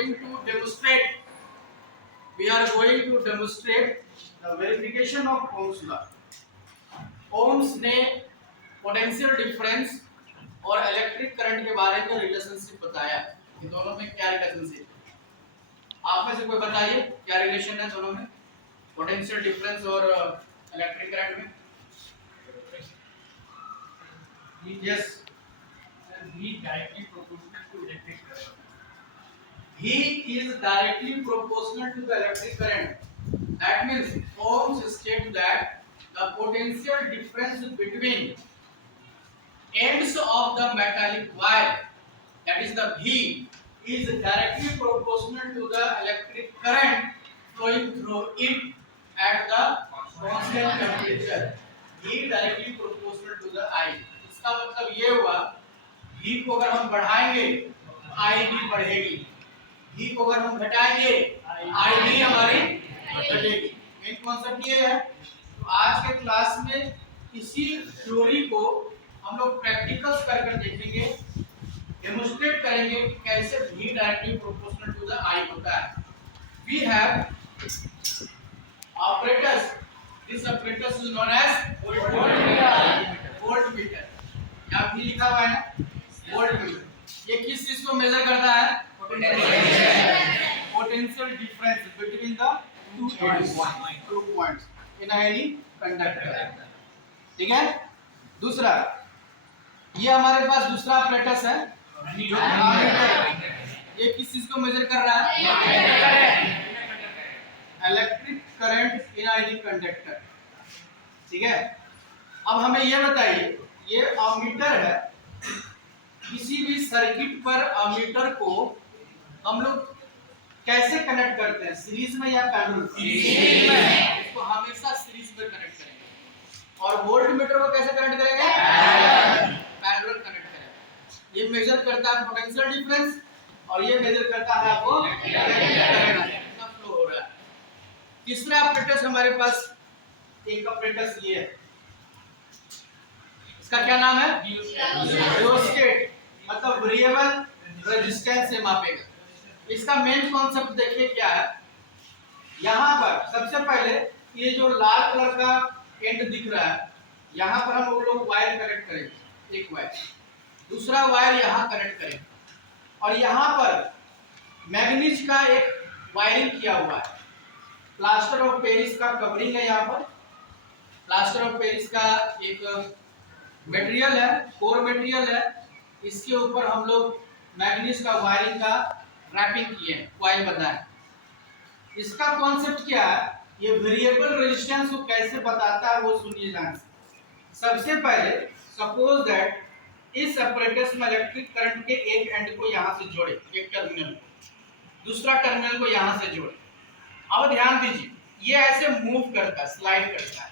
going to demonstrate the verification of Ohm's law. Ohm's ने potential difference और electric current के बारे में रिलेशनशिप बताया कि दोनों में क्या रिलेशनशिप है। आप में से कोई बताइए क्या रिलेशन है दोनों में, पोटेंशियल डिफरेंस और इलेक्ट्रिक करंट में। Yes, V directly proportional to electric current. V is directly proportional to the electric current. That means Ohms state that the potential difference between ends of the metallic wire, that is the V, is directly proportional to the electric current flowing through it at the constant temperature. V directly proportional to the I. इसका मतलब ये हुआ V को अगर हम बढ़ाएंगे तो I भी बढ़ेगी, V को अगर हम घटाएंगे I भी हमारी घटेगी। मेन कॉन्सेप्ट ये है। तो आज के क्लास में इसी थ्योरी को हम लोग प्रैक्टिकल्स करके देखेंगे, डेमोंस्ट्रेट करेंगे कि कैसे V directly proportional to the I होता है। We have apparatus. This apparatus is known as voltmeter. यहाँ भी लिखा हुआ है ना voltmeter. ये किस चीज को मेजर करता है? Potential difference between the two points in any conductor. ठीक है। दूसरा, ये हमारे पास दूसरा apparatus है जो ammeter। ये किस चीज को मेजर कर रहा है? Electric current in any conductor. ठीक है। अब हमें ये बताइए, ये अमीटर है, किसी भी सर्किट पर अमीटर को हम लोग कैसे कनेक्ट करते हैं, सीरीज में या पैरेलल? सीरीज में। इसको हमेशा सीरीज में कनेक्ट करेंगे। और वोल्ट मीटर को कैसे कनेक्ट करेंगे? पैरेलल कनेक्ट करेंगे। ये मेजर करता है पोटेंशियल डिफरेंस और ये मेजर करता है आपको कितना फ्लो हो रहा है। तीसरा apparatus हमारे पास एक apparatus ये है, इसका क्या नाम है? रियोस्टेट, मतलब वेरिएबल रेजिस्टेंस से मापेगा। इसका मेन कॉन्सेप्ट देखिए क्या है। यहाँ पर सबसे पहले ये जो लाल कलर का एंड दिख रहा है, यहाँ पर हम लोग वायर कनेक्ट करेंगे, एक वायर, दूसरा वायर यहाँ कनेक्ट करेंगे और यहाँ पर मैग्नीज का एक वायरिंग किया हुआ है। प्लास्टर ऑफ पेरिस का कवरिंग है, यहाँ पर प्लास्टर ऑफ पेरिस का एक मटेरियल है, कोर मटेरियल है, इसके ऊपर हम लोग मैग्नीज का वायरिंग का रैपिंग किए हैं, कॉइल बना है। इसका कॉन्सेप्ट क्या है, ये वेरिएबल रेजिस्टेंस को कैसे बताता है वो सुनिए ध्यान से। सबसे पहले सपोज दैट इस apparatus में इलेक्ट्रिक करंट के एक एंड को यहाँ से जोड़े, एक टर्मिनल, दूसरा टर्मिनल को यहाँ से जोड़े। अब ध्यान दीजिए, ये ऐसे मूव करता है, स्लाइड करता है।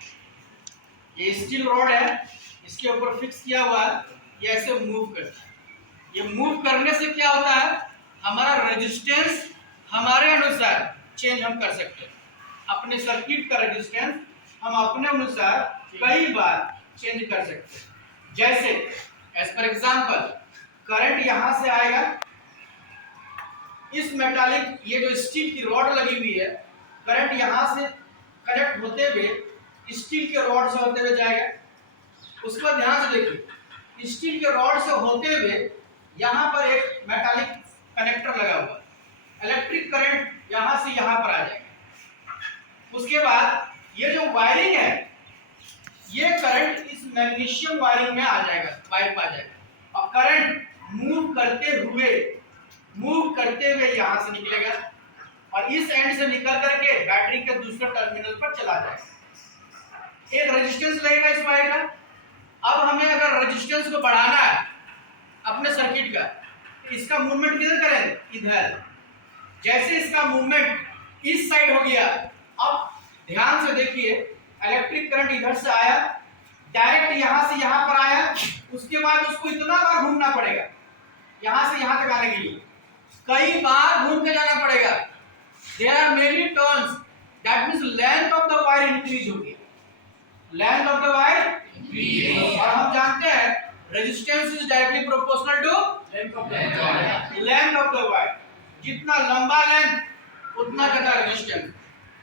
ये स्टील रॉड है, इसके ऊपर फिक्स किया हुआ है, ये ऐसे मूव करता है। ये मूव करने से क्या होता है, हमारा रेजिस्टेंस हमारे अनुसार चेंज हम कर सकते हैं। अपने सर्किट का रेजिस्टेंस हम अपने अनुसार कई बार चेंज कर सकते हैं। जैसे एज पर एग्जांपल, करंट यहां से आएगा, इस मेटालिक ये जो स्टील की रॉड लगी हुई है, करंट यहां से कनेक्ट होते हुए स्टील के रॉड से होते हुए जाएगा। उसको ध्यान से देखिए, स्टील के रॉड से होते हुए यहाँ पर एक मेटालिक कनेक्टर लगा हुआ है, इलेक्ट्रिक करंट यहाँ से यहाँ पर आ जाएगा। उसके बाद ये जो वायरिंग है, ये करंट इस मैग्नीशियम वायरिंग में आ जाएगा, वायर पर आ जाएगा और करंट मूव करते हुए यहाँ से निकलेगा और इस एंड से निकल करके बैटरी के दूसरे टर्मिनल पर चला जाएगा। एक रेजिस्टेंस लगेगा इस वायर का। अब हमें अगर रेजिस्टेंस को बढ़ाना है अपने सर्किट का, तो इसका मूवमेंट किधर करेंगे? इधर। जैसे इसका मूवमेंट इस साइड हो गया, अब ध्यान से देखिए, इलेक्ट्रिक करंट इधर से आया, डायरेक्ट यहाँ से यहाँ पर आया, उसके बाद उसको इतना बार घूमना पड़ेगा, यहाँ से यहाँ तक आने के लिए कई बार घूम के जाना पड़ेगा। There are many turns, that means length of the wire increase होगी, length of the wire increase। और हम जानते हैं resistance is directly proportional to length of the wire। जितना लंबा लेंथ उतना ज्यादा रेजिस्टेंस।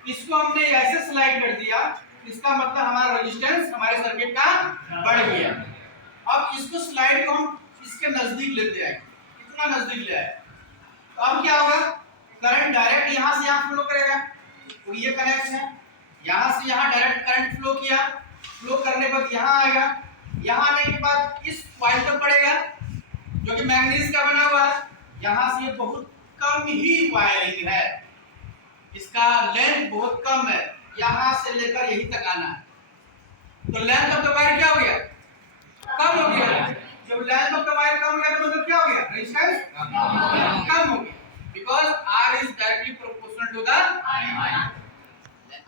इसको हमने ऐसे स्लाइड कर दिया, इसका मतलब हमारा रेजिस्टेंस हमारे सर्किट का बढ़ गया। अब इसको स्लाइड को हम इसके नजदीक लेते हैं, इतना नजदीक ले आए, तो अब क्या होगा, करंट डायरेक्ट यहां से यहां फ्लो करेगा। तो ये कनेक्शन है, यहां से यहां डायरेक्ट करंट फ्लो किया, फ्लो करने के बाद यहां आएगा, यहां आने के बाद इस कॉइल पर पड़ेगा जो कि मैग्नीज का बना हुआ है। यहां से ये बहुत कम ही वायरिंग है, इसका लेंथ बहुत कम है, यहां से लेकर यहीं तक आना है। तो लेंथ ऑफ द वायर क्या हो गया, कम हो गया। जब लेंथ ऑफ द वायर कम हो गया तो मतलब क्या हो गया, रेजिस्टेंस कम हो गया, because R is directly proportional to the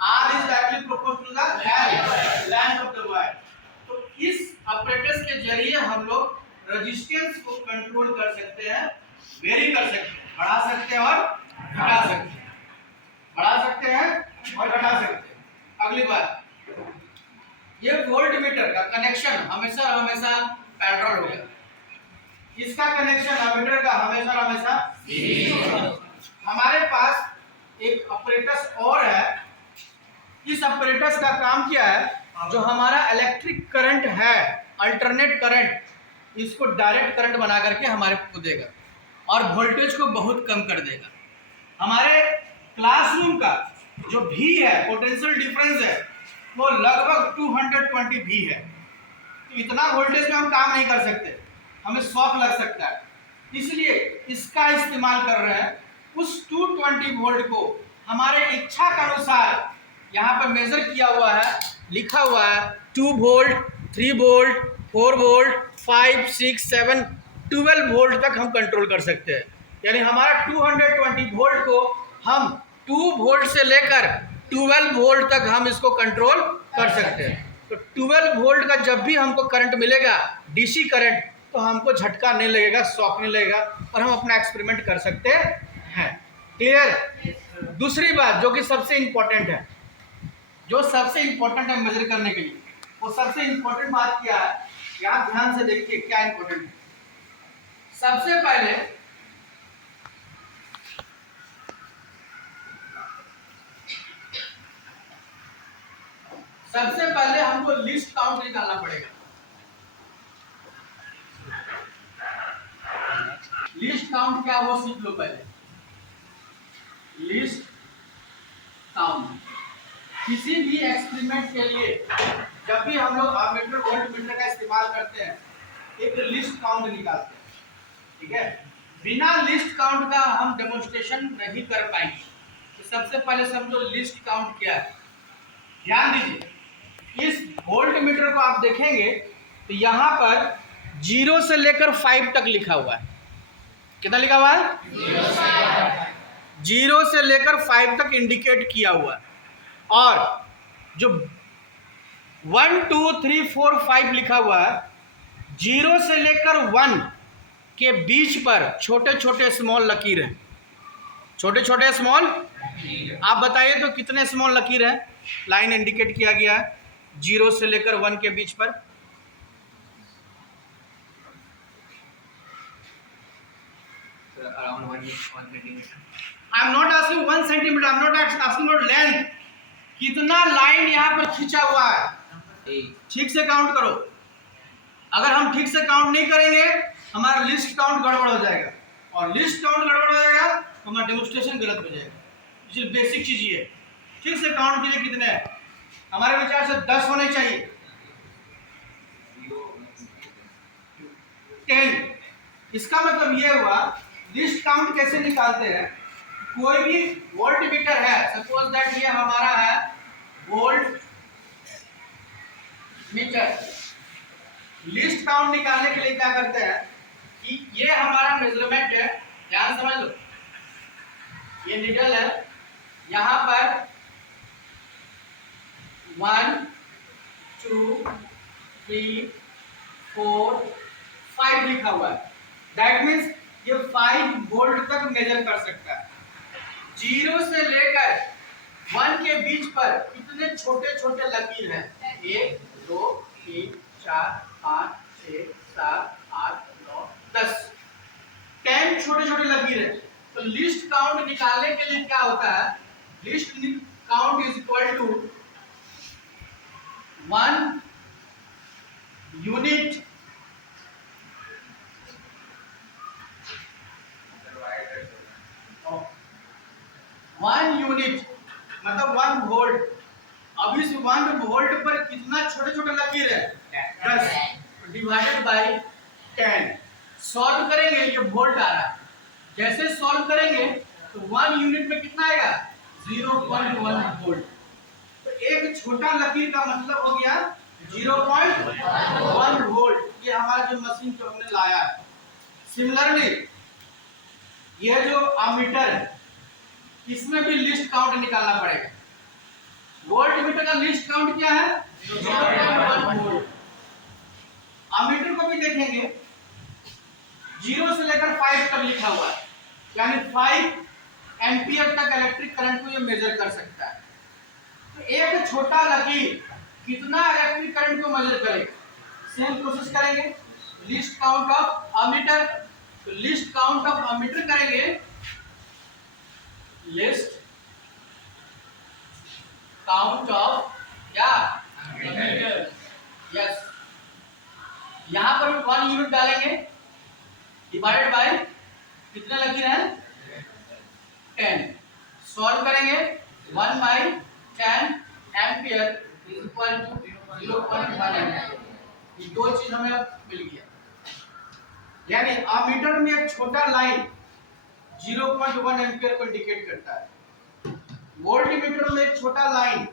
R is directly proportional to the length of the wire। तो इस apparatus के जरिए हम लोग रेजिस्टेंस को कंट्रोल कर सकते हैं, वेरी कर सकते हैं, बढ़ा सकते हैं और घटा सकते हैं, बढ़ा सकते हैं और घटा सकते हैं। अगली बात, ये वोल्ट मीटर का कनेक्शन हमेशा हमेशा पैरेलल होगा, इसका कनेक्शन एमीटर का हमेशा हमेशा। हमारे पास एक ऑपरेटस और है, इस ऑपरेटस का काम क्या है, जो हमारा इलेक्ट्रिक करंट है, अल्टरनेट करंट, इसको डायरेक्ट करंट बना करके हमारे को देगा और वोल्टेज को बहुत कम कर देगा। हमारे क्लासरूम का जो भी है, पोटेंशियल डिफरेंस है, वो लगभग 220 भी है। तो इतना वोल्टेज में हम काम नहीं कर सकते, हमें शॉक लग सकता है, इसलिए इसका इस्तेमाल कर रहे हैं। उस 220 वोल्ट को हमारे इच्छा के अनुसार यहाँ पर मेजर किया हुआ है, लिखा हुआ है 2 वोल्ट, 3 वोल्ट, 4 वोल्ट, 5, 6, 7, 12 वोल्ट तक हम कंट्रोल कर सकते हैं। यानी हमारा 220 वोल्ट को हम 2 वोल्ट से लेकर 12 वोल्ट तक हम इसको कंट्रोल कर सकते हैं। तो 12 वोल्ट का जब भी हमको करंट मिलेगा, डीसी करंट, तो हमको झटका नहीं लगेगा, शॉक नहीं लगेगा और हम अपना एक्सपेरिमेंट कर सकते हैं। क्लियर। दूसरी बात जो कि सबसे इंपॉर्टेंट है, जो सबसे इंपॉर्टेंट है मेजर करने के लिए, वो सबसे इंपॉर्टेंट बात क्या है, आप ध्यान से देखिए क्या इंपॉर्टेंट है। सबसे पहले हमको लिस्ट काउंट निकालना पड़ेगा। लिस्ट काउंट क्या, वो सीख लो पहले। लिस्ट काउंट किसी भी एक्सपेरिमेंट के लिए जब भी हम लोग एमीटर वोल्ट मीटर का इस्तेमाल करते हैं, एक लिस्ट काउंट निकालते हैं, ठीक है। बिना लिस्ट काउंट का हम डेमोन्स्ट्रेशन नहीं कर पाएंगे। तो सबसे पहले समझो लिस्ट काउंट क्या है। ध्यान दीजिए, इस वोल्ट मीटर को आप देखेंगे तो यहाँ पर 0 से लेकर 5 तक लिखा हुआ है। कितना लिखा हुआ है? 0 से लेकर 5 तक इंडिकेट किया हुआ है। और जो 1, 2, 3, 4, 5 लिखा हुआ है, 0 से लेकर 1 के बीच पर छोटे छोटे स्मॉल लकीर हैं, छोटे छोटे स्मॉल। आप बताइए तो कितने स्मॉल लकीर हैं, लाइन इंडिकेट किया गया है 0 से लेकर 1 के बीच पर? Around 1 centimeter. I am not asking 1 centimetre, I am not asking about length. कितना लाइन यहाँ पर खींचा हुआ है, ठीक से काउंट करो। अगर हम ठीक से काउंट नहीं करेंगे, हमारा लिस्ट काउंट गड़बड़ हो जाएगा, और लिस्ट काउंट गड़बड़ हो जाएगा तो हमारा डेमोन्स्ट्रेशन गलत हो जाएगा। इसलिए बेसिक चीज ये है, ठीक से काउंट कीजिए कितने हैं। हमारे विचार से 10 होने चाहिए, 10। इसका मतलब ये हुआ, लिस्ट काउंट कैसे निकालते हैं। कोई भी वोल्ट मीटर है, सपोज दैट ये हमारा है वोल्ट मीटर। लिस्ट काउंट निकालने के लिए क्या करते हैं कि ये हमारा मेजरमेंट है, ध्यान समझ लो, ये निडल है, यहां पर 1, 2, 3, 4, 5 लिखा हुआ है। दैट मीन्स ये 5 वोल्ट तक मेजर कर सकता है। 0 से लेकर 1 के बीच पर कितने छोटे छोटे लकीर हैं, 1, 2, 3, 4, 5, 6, 7, 8, 9, 10 छोटे छोटे लकीर हैं। तो लिस्ट काउंट निकालने के लिए क्या होता है, least count is equal to 1 unit मतलब 1 वोल्ट। अब इस 1 वोल्ट पर कितना छोटे छोटे लकीर है, 10 डिवाइडेड बाय 10। सॉल्व करेंगे, ये वोल्ट आ रहा है, जैसे सॉल्व करेंगे तो 1 यूनिट में कितना आएगा, 0.1 वोल्ट। तो एक छोटा लकीर का मतलब हो गया 0.1 वोल्ट। ये हमारा जो मशीन जो हमने लाया है। सिमिलरली ये जो अमीटर है, इसमें भी लिस्ट काउंट निकालना पड़ेगा। वोल्ट मीटर का लिस्ट काउंट क्या है, 0.1 वोल्ट। अमीटर को भी देखेंगे, 0 से लेकर 5 तक लिखा हुआ है, यानी 5 एम्पियर तक इलेक्ट्रिक करंट को ये मेजर कर सकता है। तो एक छोटा लकीर कितना इलेक्ट्रिक करंट को मेजर करेगा, सेम प्रोसेस करेंगे। लिस्ट काउंट ऑफ अमीटर, तो लिस्ट काउंट ऑफ अमीटर करेंगे, लिस्ट काउंट ऑफ क्या, यस, यहां पर 1 यूनिट डालेंगे, डिवाइडेड बाय कितने लकीर हैं, 10। सॉल्व करेंगे, 1 by 10 ampere is equal to 0.1 ampere. ये दो चीज हमें मिल गया, यानी अमीटर में एक छोटा लाइन 0.1 एम्पियर को इंडिकेट करता है, वोल्ट मीटर में एक छोटा लाइन।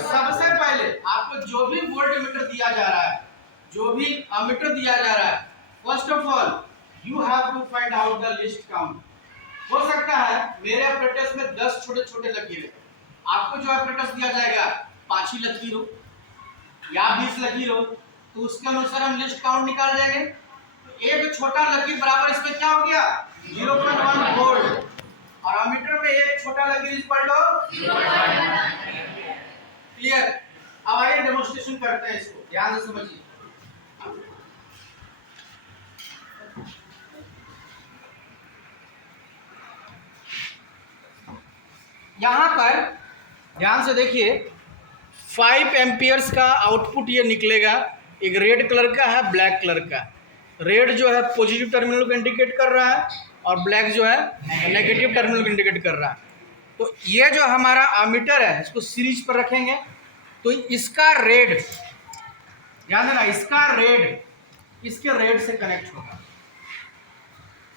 सबसे पहले आपको जो भी वोल्ट मीटर दिया जा रहा है, जो भी अमीटर दिया जा रहा है, first of all you have to find out the least count. हो सकता है मेरे अपरेटस में 10 छोटे छोटे लकीर है, आपको जो अपरेटस दिया जाएगा 5 ही लकीर हो या 20 लकीर हो, तो उसके अनुसार हम लिस्ट काउंट निकाल देंगे। तो एक छोटा लकीर बराबर इसमें क्या हो गया, 0.1 वोल्ट, और अमीटर में एक छोटा लकीर इक्वल टू 0.1। क्लियर। अब आइए डेमोंस्ट्रेशन करते हैं, इसको ध्यान से समझिए। यहां पर ध्यान से देखिए, 5 एम्पियर्स का आउटपुट ये निकलेगा। एक रेड कलर का है, ब्लैक कलर का। रेड जो है पॉजिटिव टर्मिनल को इंडिकेट कर रहा है और ब्लैक जो है नेगेटिव टर्मिनल को इंडिकेट कर रहा है। तो ये जो हमारा अमीटर है, इसको सीरीज पर रखेंगे, तो इसका रेड, ध्यान देना, इसका रेड इसके रेड से कनेक्ट होगा।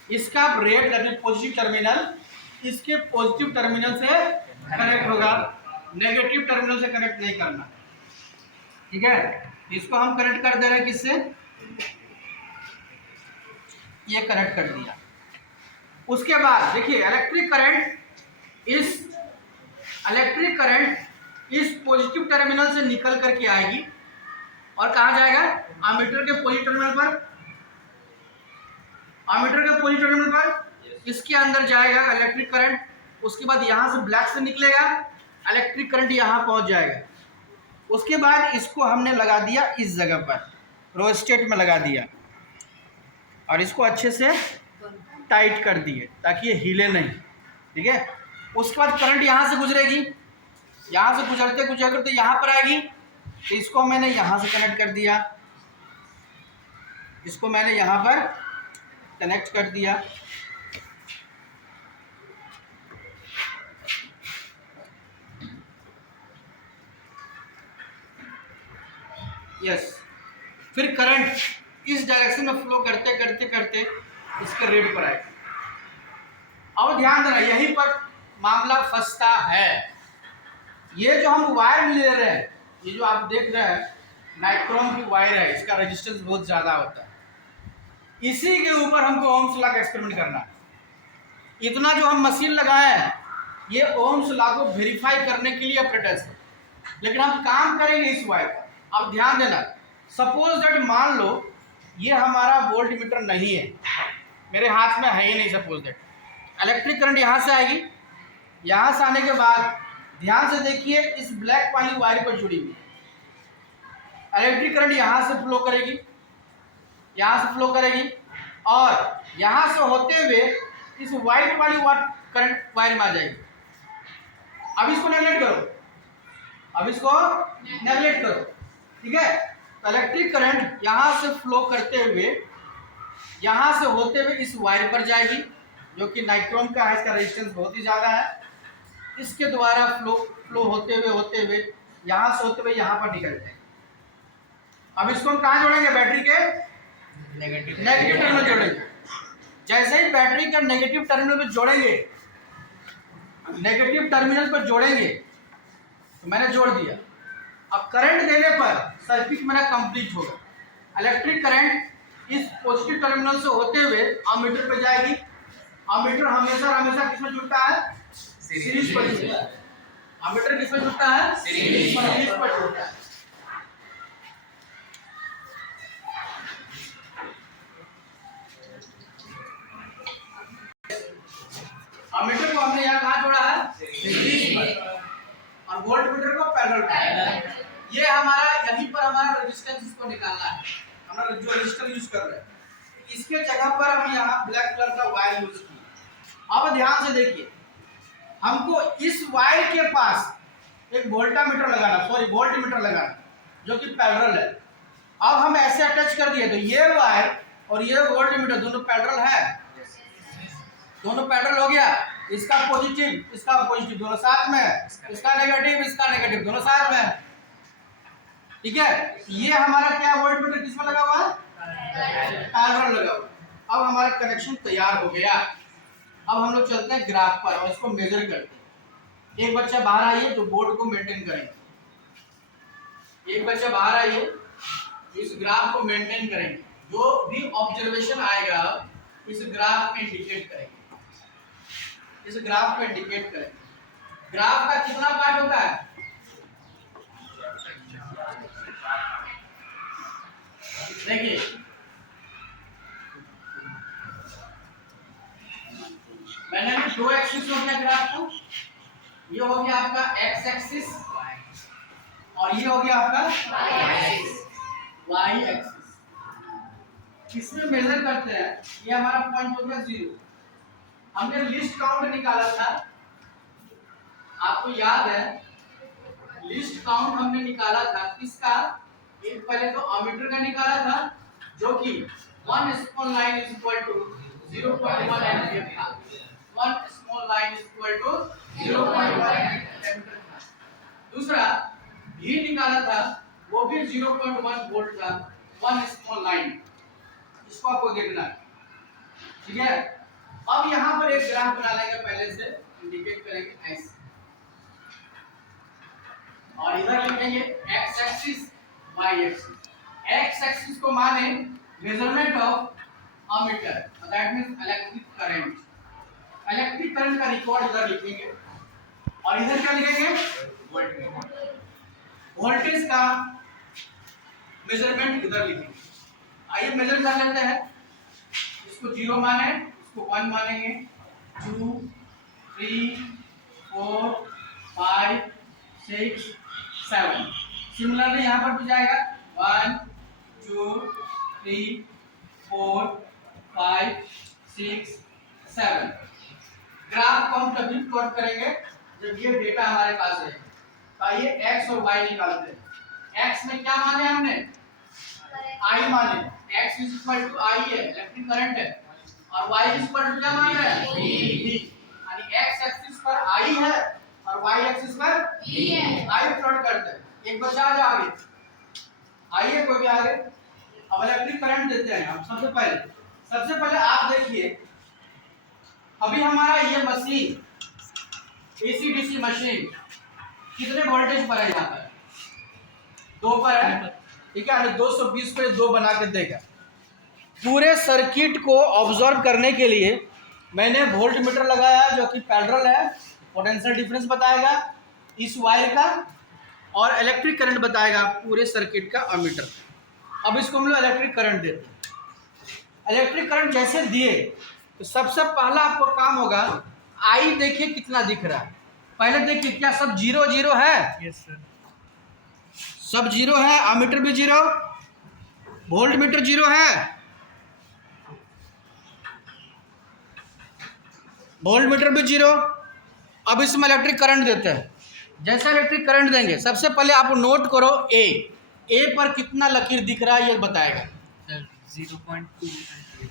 इसका रेड यानी पॉजिटिव टर्मिनल इसके पॉजिटिव टर्मिनल से कनेक्ट होगा, नेगेटिव टर्मिनल से कनेक्ट नहीं करना, ठीक है। इसको हम कनेक्ट कर दे रहे हैं किससे, ये कनेक्ट कर दिया। उसके बाद देखिए इलेक्ट्रिक करंट इस पॉजिटिव टर्मिनल से निकल करके आएगी और कहाँ जाएगा, अमीटर के पॉजिटिव टर्मिनल पर, इसके अंदर जाएगा इलेक्ट्रिक करंट। उसके बाद यहाँ से ब्लैक से निकलेगा, इलेक्ट्रिक करंट यहाँ पहुँच जाएगा। उसके बाद इसको हमने लगा दिया इस जगह पर, रो स्टेट में लगा दिया, और इसको अच्छे से टाइट कर दिए ताकि ये हिले नहीं, ठीक है। उसके बाद करंट यहाँ से गुजरेगी, यहाँ से गुजरते गुजरते यहाँ पर आएगी, तो इसको मैंने यहाँ से कनेक्ट कर दिया, इसको मैंने यहाँ पर कनेक्ट कर दिया। यस, फिर करंट इस डायरेक्शन में फ्लो करते करते करते इसके रेड पर आएगा। अब ध्यान देना, यहीं पर मामला फंसता है। ये जो हम वायर ले रहे हैं, ये जो आप देख रहे हैं नाइक्रोम की वायर है, इसका रेजिस्टेंस बहुत ज़्यादा होता है। इसी के ऊपर हमको ओम्स लॉ का एक्सपेरिमेंट करना है। इतना जो हम मशीन लगाए हैं, ये ओम्स लॉ को वेरीफाई करने के लिए ऑपरेटर्स है, लेकिन हम काम करेंगे इस वायर पर। अब ध्यान देना, सपोज दैट मान लो ये हमारा वोल्ट मीटर नहीं है, मेरे हाथ में है ही नहीं। सपोज दैट इलेक्ट्रिक करंट यहाँ से आएगी, यहाँ से आने के बाद ध्यान से देखिए इस ब्लैक वाली वायर पर जुड़ी हुई इलेक्ट्रिक करंट यहाँ से फ्लो करेगी, यहाँ से फ्लो करेगी, और यहाँ से होते हुए इस व्हाइट वाली करंट वायर में आ जाएगी। अब इसको नेगलेक्ट करो, अब इसको नेगलेक्ट करो, ठीक है। तो इलेक्ट्रिक करंट यहां से फ्लो करते हुए, यहां से होते हुए इस वायर पर जाएगी, जो कि नाइक्रोम का है, इसका रेजिस्टेंस बहुत ही ज्यादा है। इसके द्वारा फ्लो होते हुए यहां से होते हुए यहां पर निकलते हैं। अब इसको हम कहां जोड़ेंगे? बैटरी के नेगेटिव टर्मिनल जोड़ेंगे। जैसे ही बैटरी के नेगेटिव टर्मिनल पर जोड़ेंगे, नेगेटिव टर्मिनल पर जोड़ेंगे, तो मैंने जोड़ दिया। अब करंट देने पर सर्किट मेरा कंप्लीट होगा। इलेक्ट्रिक करंट इस पॉजिटिव टर्मिनल से होते हुए अमीटर पे जाएगी। अमीटर हमेशा किसमें जुड़ता है? सीरीज पर जुड़ता है। अमीटर किसमें जुड़ता है? सीरीज पर जुड़ता है। अमीटर को हमने यहाँ कहाँ जोड़ा है? सीरीज पर। और वोल्ट मीटर को पैरेलल पर। ये हमारा यहीं पर हमारा रेजिस्टेंस इसको निकालना है। हमारा जो रेजिस्टर यूज कर रहे हैं, इसके जगह पर हम यहाँ ब्लैक कलर का वायर यूज किया। अब ध्यान से देखिए, हमको इस वायर के पास एक वोल्टामीटर लगाना, वोल्ट मीटर लगाना, जो कि पैरेलल है। अब हम ऐसे अटैच कर दिए तो ये वायर और ये वोल्ट मीटर दोनों पैरेलल है, दोनों पैरेलल हो गया। इसका पॉजिटिव दोनों साथ में है, इसका नेगेटिव दोनों साथ में है, ठीक है। ये हमारा क्या वोल्ट मीटर किसमें लगा हुआ है? पैरेलल लगा हुआ। अब हमारा कनेक्शन तैयार हो गया। अब हम लोग चलते हैं ग्राफ पर और इसको मेजर करते हैं। एक बच्चा बाहर आइए तो बोर्ड को मेंटेन करेंगे। एक बच्चा बाहर आइए, इस ग्राफ को मेंटेन करेंगे। जो भी ऑब्जर्वेशन आएगा इस ग्राफ में इंडिकेट करेंगे, इस ग्राफ में इंडिकेट करेंगे। ग्राफ का कितना पार्ट होता है? देखिए, मैंने दो एक्सिस हो गया ग्राफ का। ये हो गया आपका एक्स एक्सिस और ये हो गया आपका वाई एक्सिस। इसमें मेजर करते हैं, ये हमारा पॉइंट हो गया 0। हमने लिस्ट काउंट निकाला था, आपको याद है? लिस्ट काउंट हमने निकाला था किसका? एक पहले तो अमीटर का निकाला था, जो कि 1 small line is equal to 0.1 ampere था। 1 small line is equal to 0.1 ampere था। दूसरा भी निकाला था, वो भी 0.1 वोल्ट था, 1 स्मॉल लाइन। इसको आपको देखना है, ठीक है। अब यहाँ पर एक ग्राफ बना लेंगे, पहले से इंडिकेट करेंगे ऐसे, और इधर लिखेंगे X axis Y axis. X axis को माने measurement of ammeter, that means electric current. Electric current का रिकॉर्ड इधर लिखेंगे और इधर क्या लिखेंगे? वोल्टेज का मेजरमेंट इधर लिखेंगे। आइए मेजर कर लेते हैं। इसको 0 माने, इसको 1 मानेंगे, 2 3 4 5 6 7। सिमिलरली यहाँ पर भी जाएगा 1 2 3 4 5 6 7। ग्राफ को हम तभी प्लॉट करेंगे जब ये डेटा हमारे पास है। तो आइए एक्स और वाई निकालते हैं। एक्स में क्या माने हमने? आई माने। एक्स इज इक्वल टू आई है, इलेक्ट्रिक करंट है, और वाई इज इक्वल टू क्या मान रहे हैं? वी। यानी एक्स एक्सिस पर आई है और वाई एक्सिस पर वी है। आई प्लॉट करते हैं। एक बच्चा आ जा आगे, आइए कोई भी आगे। अब इलेक्ट्रिक करंट देते हैं हम। सबसे पहले आप देखिए, अभी हमारा ये मशीन एसी डीसी मशीन कितने वोल्टेज पर है? यहाँ पर 2 पर है, ठीक है। 220 पे 2 बना के देगा। पूरे सर्किट को ऑब्जर्व करने के लिए मैंने वोल्ट मीटर लगाया, जो कि पैरेलल है। पोटेंशियल डिफरेंस बताएगा इस वायर का, और इलेक्ट्रिक करंट बताएगा पूरे सर्किट का अमीटर। अब इसको हम लोग इलेक्ट्रिक करंट देते हैं। इलेक्ट्रिक करंट जैसे दिए तो सबसे पहला आपको काम होगा, आई देखिए कितना दिख रहा है। पहले देखिए क्या सब 0 0 है? यस सर, सब 0 है। अमीटर भी 0, वोल्ट मीटर 0 है। वोल्ट मीटर भी जीरो। अब इसमें इलेक्ट्रिक करंट देते हैं। जैसा इलेक्ट्रिक करंट देंगे, सबसे पहले आप नोट करो ए पर कितना लकीर दिख रहा है ये बताएगा। Sir 0.2 ampere.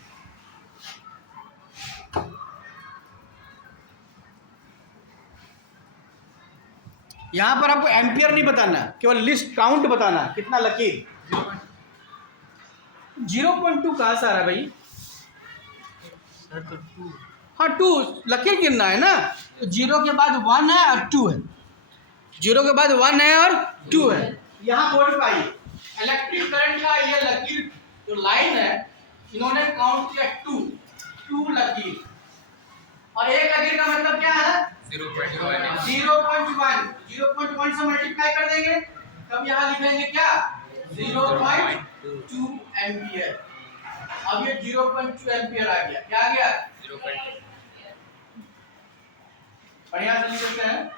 यहाँ पर आपको एम्पियर नहीं बताना, केवल लिस्ट काउंट बताना कितना लकीर। 0.2 कहाँ से आ रहा है भाई? सर तो 2। हाँ 2 लकीर गिनना है ना, तो 0 के बाद 1 है और 2 है। 0 के बाद 1 है और 2 है। यहाँ बोर्ड पाइए, इलेक्ट्रिक करंट का ये लकीर जो लाइन है, इन्होंने काउंट किया 2 लकीर, और एक लकीर का मतलब क्या है? 0.1 से मल्टीप्लाई कर देंगे, तब यहाँ लिखेंगे क्या? 0.2 एम्पियर। अब ये 0.2 एम्पियर आ गया। क्या आ गया? 0.2। बढ़िया से लिख सकते हैं,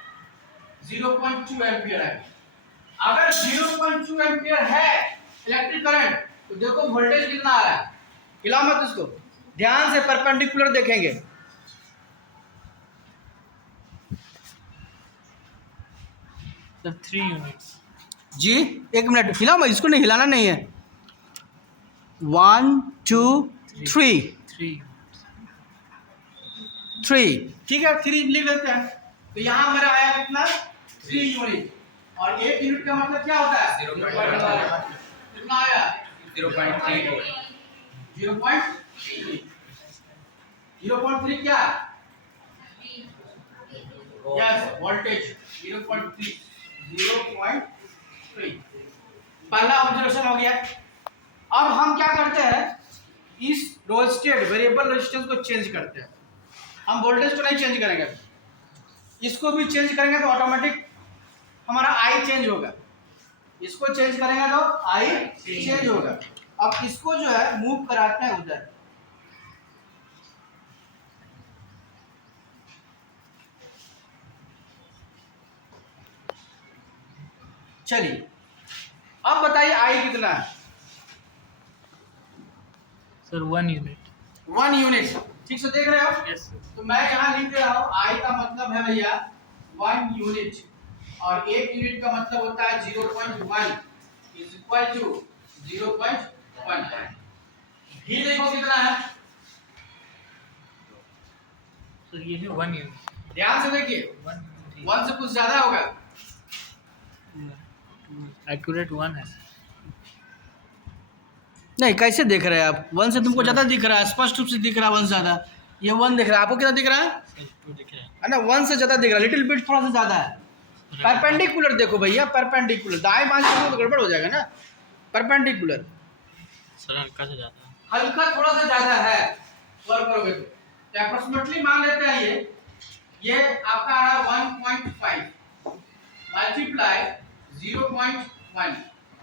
0.2 एम्पियर आ गया। अगर 0.2 एम्पियर है इलेक्ट्रिक करंट, तो देखो वोल्टेज कितना आ रहा है। हिलाओ मत इसको, ध्यान से परपेंडिकुलर देखेंगे। Sir 3 units. जी एक मिनट, हिलाओ मत इसको, नहीं हिलाना नहीं है। 1 2 3 ठीक है, 3 लिख लेते हैं। तो यहाँ मेरा आया कितना? 3 यूनिट। और 1 यूनिट का मतलब क्या होता है? 0.1। कितना आया? 0.3 0.3 क्या? यस वोल्टेज 0.3 पहला ऑब्जर्वेशन हो गया। अब हम क्या करते हैं, इस रोस्टेड वेरिएबल रेजिस्टेंस को चेंज करते हैं। हम वोल्टेज को नहीं चेंज करेंगे, इसको भी चेंज करेंगे तो ऑटोमेटिक हमारा आई चेंज होगा। इसको चेंज करेंगे तो आई चेंज होगा। अब इसको जो है मूव कराते हैं उधर। चलिए अब बताइए आई कितना है? Sir 1 unit. 1 यूनिट। ठीक से देख रहे हो? Yes sir. तो मैं यहाँ लिख दे रहा हूँ, आई का मतलब है भैया 1 यूनिट, और 1 यूनिट का मतलब होता है 0.1 इज इक्वल टू 0.1। भी देखो कितना है, सर ये है 1 यूनिट। ध्यान से देखिए, 1 से कुछ ज्यादा होगा। एक्यूरेट 1 है। नहीं कैसे देख रहे हैं आप? 1 से तुमको ज्यादा दिख रहा है, स्पष्ट रूप से दिख रहा है 1 ज्यादा। ये 1 दिख रहा है, आपको कितना दिख रहा है? सर 2 दिख रहा है ना, 1 से ज्यादा दिख रहा है, लिटिल बिट थोड़ा सा ज्यादा है। परपेंडिकुलर देखो भैया, परपेंडिकुलर, दाएं बाएं देखो तो गड़बड़ हो जाएगा ना। परपेंडिकुलर सर हल्का से जाता है। हल्का थोड़ा सा ज्यादा है, वर्क करोगे तो अप्रोक्सीमेटली मान लेते हैं ये आपका आ रहा 1.5 मल्टीप्लाई 0.1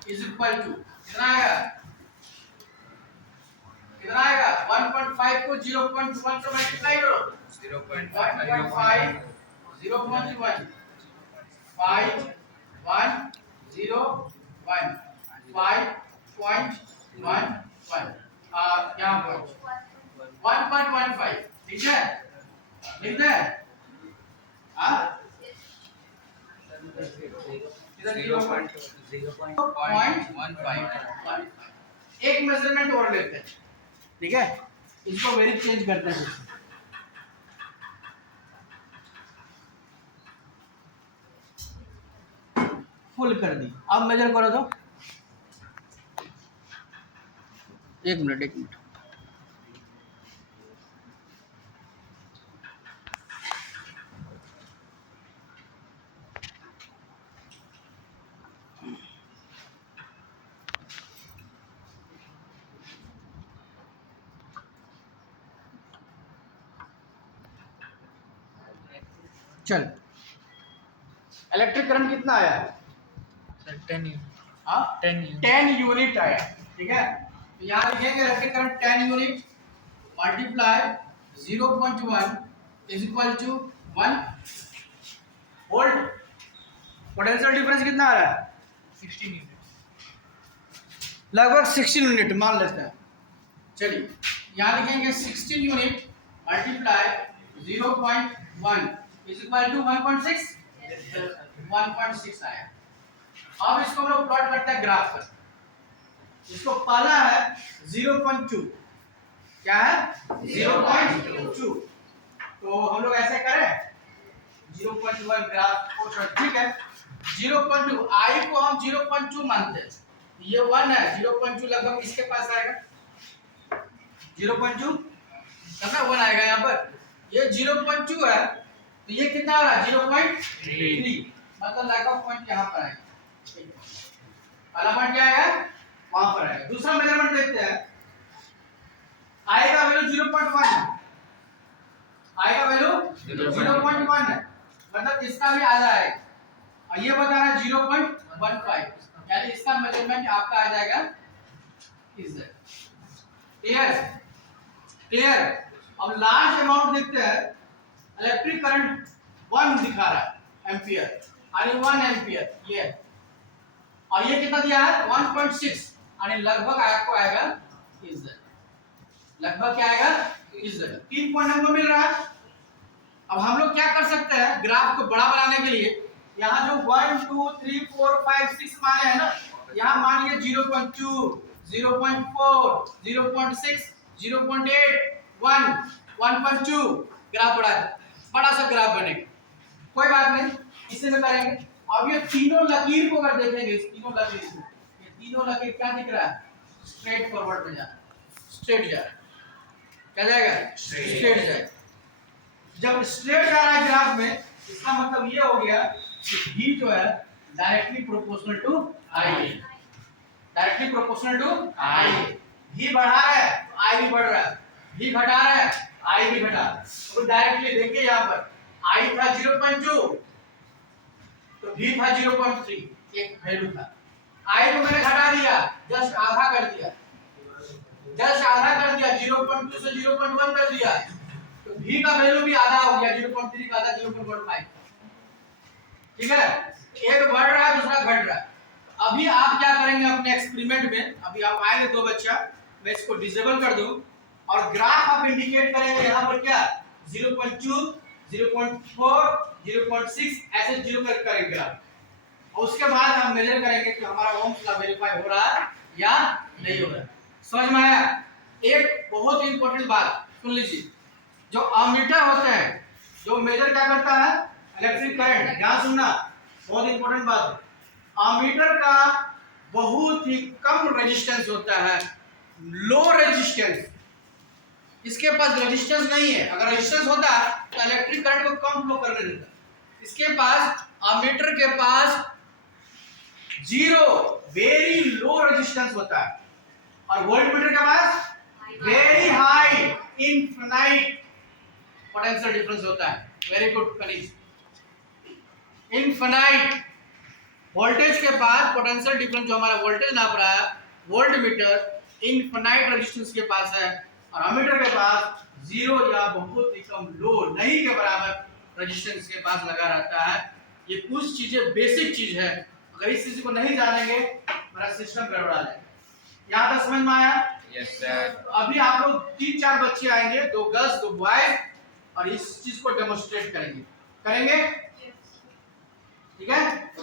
इज इक्वल टू कितना आएगा? कितना आएगा? 1.5 को 0.1 से मल्टीप्लाई करो, 0.5 0.1 5 1 0 1 5.11 यहाँ पर 1.15 ठीक है, लिख दे। हाँ 0.15 एक मेजरमेंट और लेते हैं, ठीक है, इसको वेरी चेंज करते हैं। फुल कर दी, अब मेजर करो तो। एक मिनट चल, इलेक्ट्रिक करंट कितना आया? Sir 10 unit. हाँ 10 यूनिट आया, ठीक है। तो यहाँ लिखेंगे electric current 10 unit multiply 0.1 is equal to 1 volt. Potential difference कितना आ रहा है? 16 यूनिट। लगभग 16 यूनिट मान लेते हैं। चलिए यहाँ लिखेंगे 16 unit multiply 0.1 is equal to 1.6 1.6 आया। अब इसको हम लोग प्लॉट करते हैं ग्राफ पर। इसको पहला है 0.2, क्या है 0.2, तो हम लोग ऐसे करें 0.1 ग्राफ को, ठीक है 0.2 आई को हम 0.2 मानते हैं, ये 1 है 0.2 लगभग इसके पास आएगा 0.2 कितना 1 आएगा यहाँ पर, ये 0.2 है तो ये कितना आ रहा है 0.3, मतलब लगभग पॉइंट यहाँ पर आएगा, पहला पॉइंट क्या आएगा वहां पर आएगा। दूसरा मेजरमेंट देखते हैं, आई का वैल्यू 0.1 है, आई का वैल्यू 0.1 है, मतलब इसका भी आधा है, और ये बता रहा है 0.15, यानी इसका मेजरमेंट आपका आ जाएगा इस, क्लियर क्लियर। अब लास्ट अमाउंट देखते हैं, इलेक्ट्रिक करंट 1 दिखा रहा है एम्पियर, यानी 1 एम्पियर ये, और ये कितना दिया है 1.6, यानी लगभग आपको आएगा इस जगह, लगभग क्या आएगा इस जगह, 3 पॉइंट हमको मिल रहा है। अब हम लोग क्या कर सकते हैं ग्राफ को बड़ा बनाने के लिए, यहाँ जो 1 2 3 4 5 6 माने हैं ना, यहाँ मान लीजिए 0.2 0.4 0.6 0.8 1 1.2 ग्राफ बड़ा सा ग्राफ बनेगा, कोई बात नहीं इसे में करेंगे। अब ये तीनों लकीर को अगर देखेंगे, इस तीनों लकीर को, ये तीनों लकीर क्या दिख रहा है स्ट्रेट फॉरवर्ड में जा रहा है, स्ट्रेट जा रहा है, क्या जाएगा स्ट्रेट जाएगा। जब स्ट्रेट जा रहा है ग्राफ में, इसका मतलब ये हो गया कि v जो है डायरेक्टली प्रोपोर्शनल टू i है, डायरेक्टली प्रोपोर्शनल टू i है। v बढ़ा रहा है तो i भी बढ़ रहा है, v घटा रहा है i भी घटा रहा है, तो डायरेक्टली देखिए यहाँ पर i था 0.2 तो v था 0.3, एक वैल्यू था, i को मैंने घटा दिया, जस्ट आधा कर दिया, जस्ट आधा कर दिया, 0.2 से 0.1 कर दिया, तो v का वैल्यू भी आधा हो गया, 0.3 का आधा 0.15, ठीक है, एक बढ़ रहा है दूसरा घट रहा है। अभी आप क्या करेंगे अपने एक्सपेरिमेंट में, अभी आप आएंगे 2 बच्चा, मैं इसको डिसेबल कर दूं और ग्राफ आप इंडिकेट करेंगे यहाँ पर क्या 0.2 0.4 0.6 ऐसे 0 कर करेंगे ग्राफ, और उसके बाद हम मेजर करेंगे कि हमारा ओम्स लॉ वेरीफाई हो रहा है या नहीं हो रहा है। समझ में आया? एक बहुत इंपॉर्टेंट बात सुन लीजिए, जो अमीटर होते हैं, जो मेजर क्या करता है इलेक्ट्रिक करंट, ध्यान सुनना बहुत इंपॉर्टेंट बात है, अमीटर का बहुत ही कम रेजिस्टेंस होता है, लो रेजिस्टेंस, इसके पास रेजिस्टेंस नहीं है, अगर रेजिस्टेंस होता तो इलेक्ट्रिक करंट को कम फ्लो करने देता, इसके पास अमीटर के पास जीरो वेरी लो रेजिस्टेंस होता है, और वोल्टमीटर के पास very high infinite potential difference होता है। Very good Kaneez, infinite voltage के पास पोटेंशियल डिफरेंस, जो हमारा वोल्टेज नाप रहा है वोल्टमीटर, इनफिनाइट रेजिस्टेंस के पास है, और अमीटर के पास जीरो या बहुत ही कम लो नहीं के बराबर रेजिस्टेंस के पास लगा रहता है। ये कुछ चीजें बेसिक चीज है, अगर इस चीज को नहीं जानेंगे मेरा सिस्टम गड़बड़ा जाएगा। यहाँ तक समझ में आया? Yes sir. अभी आप लोग 3-4 बच्चे आएंगे, 2 गर्ल्स 2 बॉयज, और इस चीज को डेमोन्स्ट्रेट करेंगे, ठीक है?